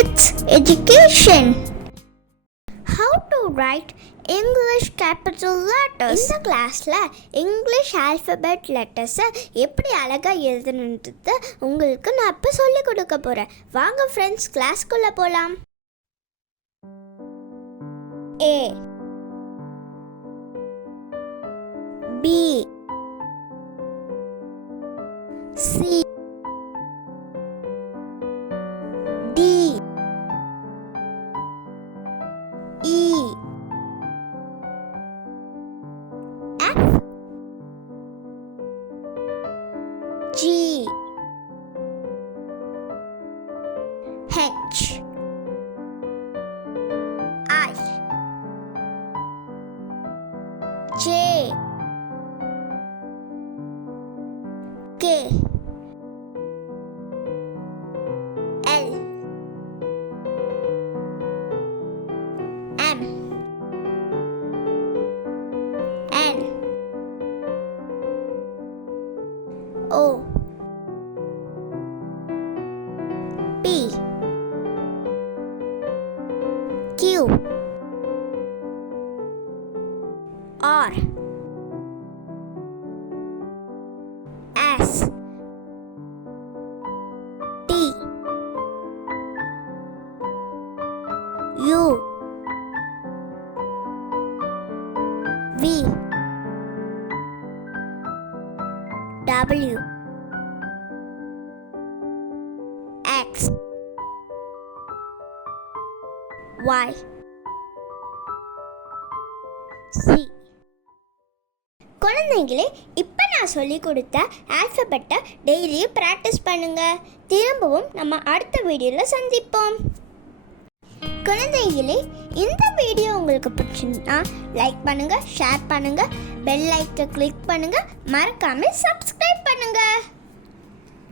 Kids Education. How to write English capital letters. இந்த கிளாஸ்ல English alphabet லெட்டர்ஸை எப்படி அழகா எழுதணுன்றது உங்களுக்கு நான் இப்போ சொல்லிக் கொடுக்க போறேன். வாங்க ஃப்ரெண்ட்ஸ், கிளாஸ்க்குள்ள போலாம். A B C D E F G H I J K L M N O P Q R S T U V W X Y C. குழந்தைங்களே, இப்போ நான் சொல்லி கொடுத்த ஆல்ஃபபெட்டை டெய்லியும் ப்ராக்டிஸ் பண்ணுங்க. திரும்பவும் நம்ம அடுத்த வீடியோவில் சந்திப்போம். குழந்தைகளே, இந்த வீடியோ உங்களுக்கு பிடிச்சிருந்தா லைக் பண்ணுங்க, ஷேர் பண்ணுங்க, பெல் ஐக்கனை கிளிக் பண்ணுங்க, மறக்காம சப்ஸ்கிரைப் பண்ணுங்க.